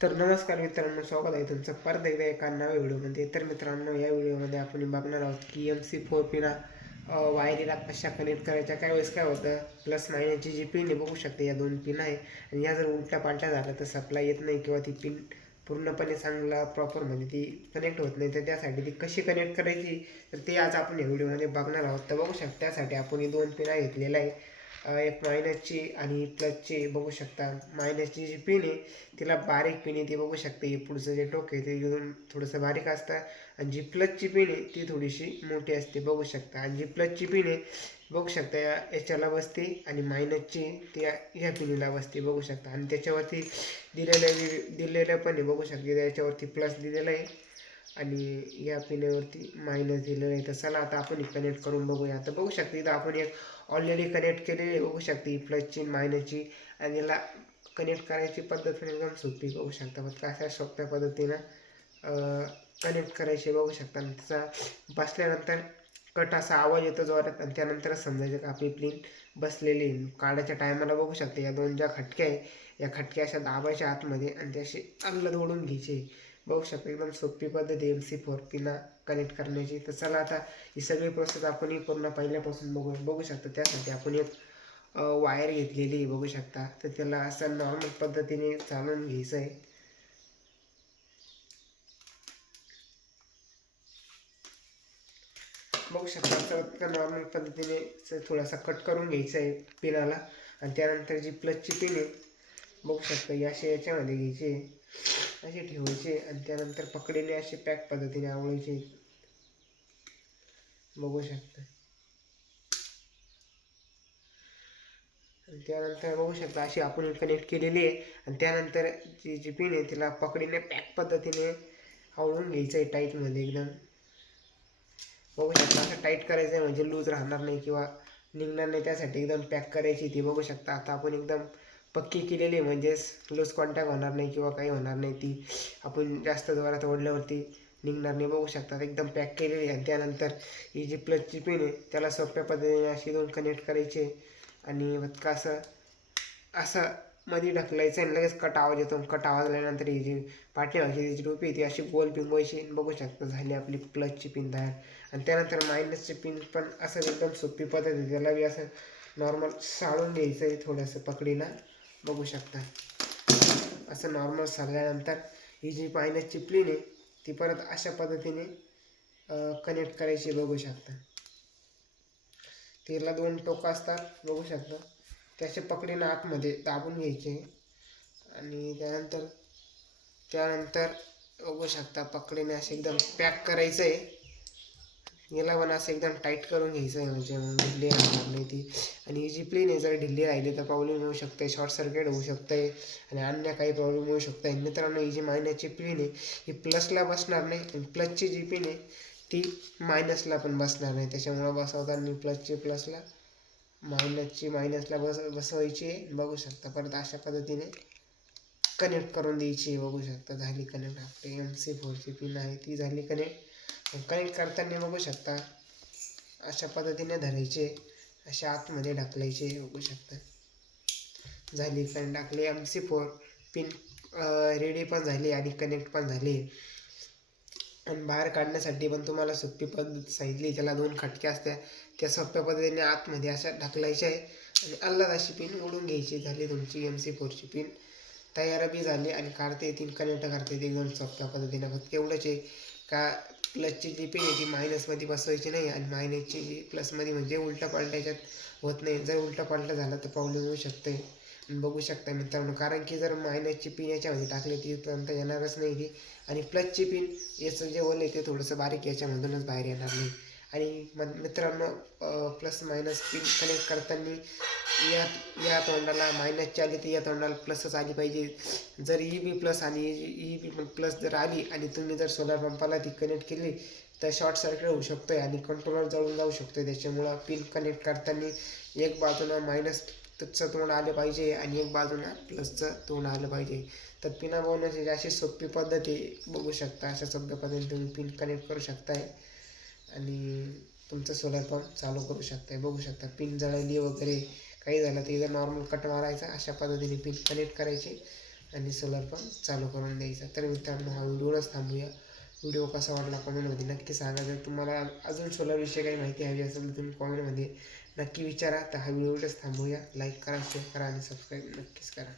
तर नमस्कार मित्रांनो, स्वागत आहे तुमचं परत एकदा एका नव्या व्हिडिओमध्ये. तर मित्रांनो, या व्हिडिओमध्ये आपण बघणार आहोत की MC4 पिना वायरीला कशा कनेक्ट करायच्या. काय वेळेस काय होतं, प्लस मायनसची जी पिन आहे बघू शकते, या दोन पिन आहे आणि या जर उलट्या पालट्या झाल्या तर सप्लाय येत नाही किंवा ती पिन पूर्णपणे चांगला प्रॉपर म्हणजे ती कनेक्ट होत नाही. तर त्यासाठी ती कशी कनेक्ट करायची तर ते आज आपण या व्हिडिओमध्ये बघणार आहोत. तर बघू शकता, त्यासाठी आपण ही दोन पिना घेतलेल्या आहे. एक मायनसची आणि प्लसची बघू शकता. मायनसची जी पिन आहे तिला बारीक पिन आहे ती बघू शकता. हे पुढचं जे टोक आहे ते एकदम थोडंसं बारीक असतं आणि जी प्लसची पिन आहे ती थोडीशी मोठी असते बघू शकता. आणि जी प्लसची पिन आहे बघू शकता याच्याला बसते आणि मायनसची ती ह्या पिनीला बसते बघू शकता. आणि त्याच्यावरती दिलेलं पण आहे बघू शकता. त्याच्यावरती प्लस दिलेलं आहे आणि या पिनेवरती मायनस दिलेलं आहे. तर चला आता आपण कनेक्ट करून बघूया. तर बघू शकता इथं आपण एक ऑलरेडी कनेक्ट केलेली बघू शकता, ही प्लसची मायनसची. आणि याला कनेक्ट करायची पद्धत पण एकदम सोपी बघू शकता. मग कशा सोप्या पद्धतीनं कनेक्ट करायचे बघू शकता. आणि त्याचा बसल्यानंतर कट असा आवाज येतो जोरात आणि त्यानंतरच समजायचं का आपली प्लेन बसलेली. काढायच्या टायमाला बघू शकता या दोन ज्या खटक्या आहे या खटक्या अशा दाबायच्या आतमध्ये आणि ते असे अलगद ओढून घ्यायचे बघू शकता. एकदम सोपी पद्धत आहे MC4 पिना कनेक्ट करण्याची. तर चला आता ही सगळी प्रोसेस आपण ही पूर्ण पहिल्यापासून बघू शकता. त्यासाठी आपण एक वायर घेतलेली आहे बघू शकता. तर त्याला असं नॉर्मल पद्धतीने चालवून घ्यायचं आहे बघू शकता. तर नॉर्मल पद्धतीने थोडासा कट करून घ्यायचा आहे पिनाला. आणि त्यानंतर जी प्लसची पिन आहे बघू शकता ही असे याच्यामध्ये घ्यायची असे ठेवायचे आणि त्यानंतर पकडीने असे पॅक पद्धतीने आवळायचे बघू शकता. आणि त्यानंतर बघू शकता अशी आपण कनेक्ट केलेली आहे. आणि त्यानंतर जी पिन आहे तिला पकडीने पॅक पद्धतीने आवळून घ्यायचं आहे टाईटमध्ये एकदम बघू शकता. असं टाईट करायचं आहे म्हणजे लूज राहणार नाही किंवा निघणार नाही. त्यासाठी एकदम पॅक करायची ती बघू शकता. आता आपण एकदम पक्की केलेली म्हणजेच लूज कॉन्टॅक्ट होणार नाही किंवा काही होणार नाही. ती आपण जास्त जोरात ओढल्यावरती निघणार नाही बघू शकता. एकदम पॅक केलेली. आणि त्यानंतर ही जी प्लसची पिन आहे त्याला सोप्या पद्धतीने अशी दोन कनेक्ट करायचे आणि का असं असं मध्ये ढकलायचं आणि लगेच कट आवाज येतो. कट आवाज आल्यानंतर ही जी पाठीमागची त्याची टोपी ती अशी गोल पिंगवायची बघू शकता. झाली आपली प्लसची पिन तयार. आणि त्यानंतर मायनसची पिन पण असं एकदम सोपी पद्धत आहे. त्याला बी असं नॉर्मल साळून घ्यायचं आहे थोडंसं पकडीला बघू शकता. असं नॉर्मल सारल्यानंतर ही जी मायनसची पिन आहे ती परत अशा पद्धतीने कनेक्ट करायची बघू शकता. तिला दोन टोकं असतात बघू शकता. त्याचे पकडीनं आतमध्ये दाबून घ्यायचे आणि त्यानंतर त्यानंतर बघू शकता पकडीने असे एकदम पॅक करायचं आहे. याला पण असं एकदम टाईट करून घ्यायचं आहे म्हणजे मग ढिल्ली राहणार नाही ती. आणि ही जी प्लेन आहे जर ढिल्ली राहिली तर प्रॉब्लेम येऊ शकते, शॉर्ट सर्किट होऊ शकते आणि अन्य काही प्रॉब्लेम होऊ शकते. मित्रांनो, ही जी मायनसची प्लेन आहे ही प्लसला बसणार नाही आणि प्लसची जी पिन आहे ती मायनसला पण बसणार नाही. त्याच्यामुळं बसवताना प्लसची प्लसला मायनसची मायनसला बसवायची बघू शकता. परत अशा पद्धतीने कनेक्ट करून द्यायची बघू शकता. झाली कनेक्ट. आपली MC4ची पिन आहे ती झाली कनेक्ट. कनेक्ट करताना बघू शकता अशा पद्धतीने धरायचे अशा आतमध्ये ढकलायचे बघू शकता. झाली कनेक्ट. टाकली MC4 पिन रेडी पण झाली आणि कनेक्ट पण झाली. आणि बाहेर काढण्यासाठी पण तुम्हाला सोपी पद्धत सांगितली. त्याला दोन खटक्या असत्या त्या सोप्या पद्धतीने आतमध्ये अशा ढकलायच्या आहे आणि अल्लद अशी पिन ओढून घ्यायची. झाली तुमची MC4ची पिन तयार बी झाली आणि काढता येतील कनेक्ट करता येते एकदम सोप्या पद्धतीने. फक्त एवढंच आहे का प्लसची जी पिन आहे ती मायनसमध्ये बसवायची नाही आणि मायनसची जी प्लसमध्ये म्हणजे उलटा पालटा याच्यात होत नाही. जर उलटा पालटा झाला तर प्रॉब्लेम होऊ शकते बघू शकता मित्रांनो. कारण की जर मायनसची पिन याच्यामध्ये टाकली ती पर्यंत येणारच नाही ती. आणि प्लसची पिन याचं जे होल आहे ते थोडंसं बारीक याच्यामधूनच बाहेर येणार नाही. आणि मित्रांनो, प्लस मायनस पिन कनेक्ट करताना या या तोंडाला मायनसची आली तर या तोंडाला प्लसच आली पाहिजे. जर ई बी प्लस आणि ई बी प्लस जर आली आणि तुम्ही जर सोलर पंपाला ती कनेक्ट केली तर शॉर्ट सर्किट होऊ शकतो आहे आणि कंट्रोलर जळून जाऊ शकतो आहे. त्याच्यामुळं पिन कनेक्ट करताना एक बाजूनं मायनसचं तोंड आलं पाहिजे आणि एक बाजूनं प्लसचं तोंड आलं पाहिजे. तर पिना बनवण्याची अशी सोपी पद्धत आहे बघू शकता. अशा सोप्या पद्धतीने तुम्ही पिन कनेक्ट करू शकताय आणि तुमचं सोलर पंप चालू करू शकताय बघू शकता. पिन जळाली वगैरे काही झालं तर इथं नॉर्मल कट मारायचा अशा पद्धतीने पिन कनेक्ट करायची आणि सोलर पण चालू करून द्यायचा. तर मित्रांनो हा व्हिडिओच थांबूया. व्हिडिओ कसा वाटला कमेंटमध्ये नक्की सांगा. जर तुम्हाला अजून सोलरविषयी काही माहिती हवी असेल तर तुम्ही कमेंटमध्ये नक्की विचारा. तर हा व्हिडिओच थांबूया. लाईक करा, शेअर करा आणि सबस्क्राईब नक्कीच करा.